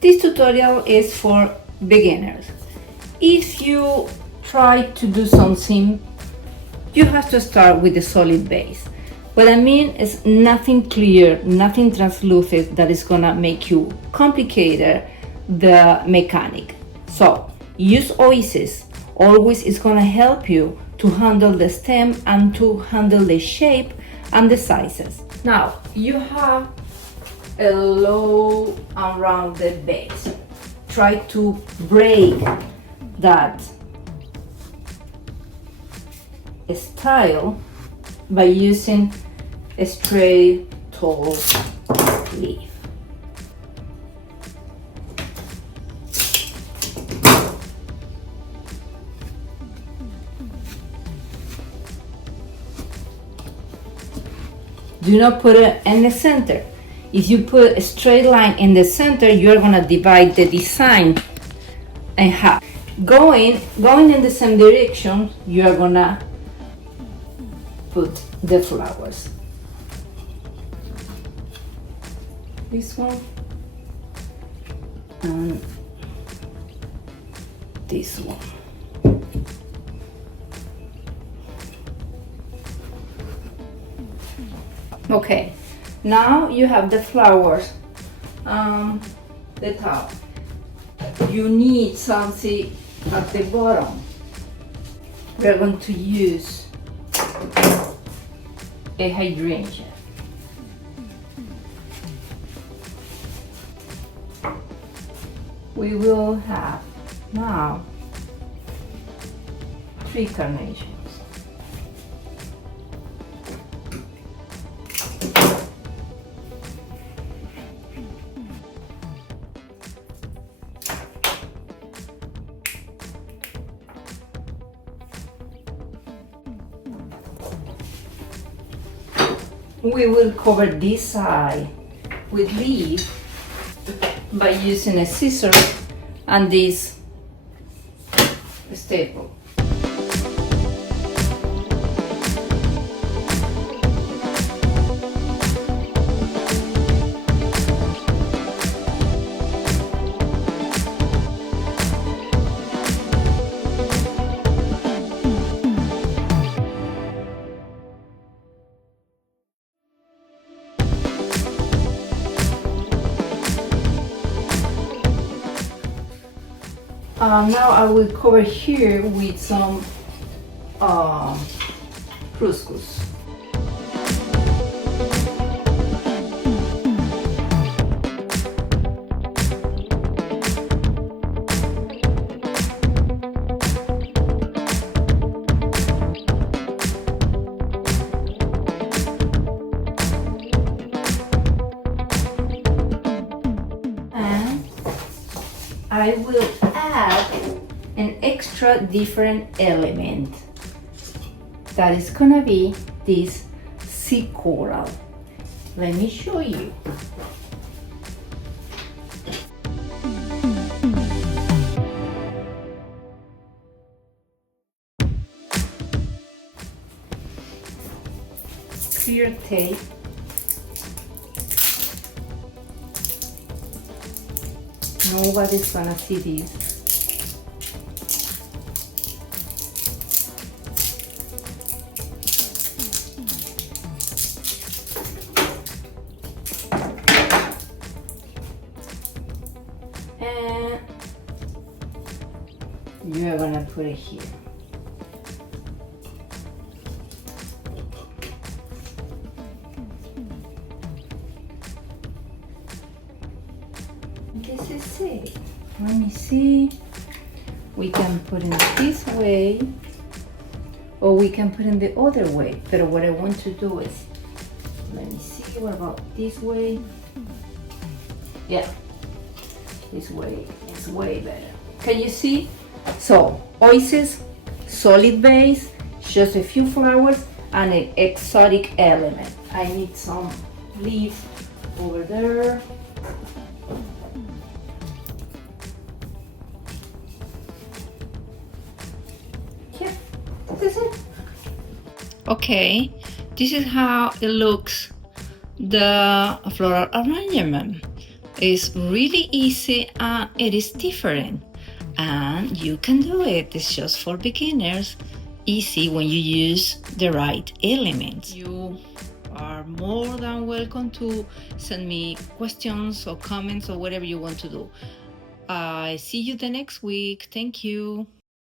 This tutorial is for beginners. If you try to do something, you have to start with a solid base. What I mean is nothing clear, nothing translucent that is gonna make you complicated the mechanic. So use oasis. Always is gonna help you to handle the stem and to handle the shape and the sizes. Now you have a low and rounded base. Try to break that style by using a straight tall leaf. Do not put it in the center. If you put a straight line in the center, you're gonna divide the design in half. Going in the same direction, you're gonna put the flowers. This one and this one. Okay, now you have the flowers on the top. You need something at the bottom. We're going to use a hydrangea. We will have now 3 carnations. We will cover this side with leaf by using a scissor and this staple. Now I will cover here with some couscous. And I will add an extra different element that is gonna be this sea coral. Let me show you. Clear tape. Nobody's gonna see this. And you're gonna put it here. This is it. Let me see. We can put it this way or we can put it the other way. But what I want to do is, let me see, what about this way? Yeah, this way is way better. Can you see? So, oasis, solid base, just a few flowers and an exotic element. I need some leaves over there. Yeah, that's it. Okay, this is how it looks, the floral arrangement. It's really easy and it is different. And you can do it. It's just for beginners. Easy when you use the right elements. You are more than welcome to send me questions or comments or whatever you want to do. I see you the next week. Thank you.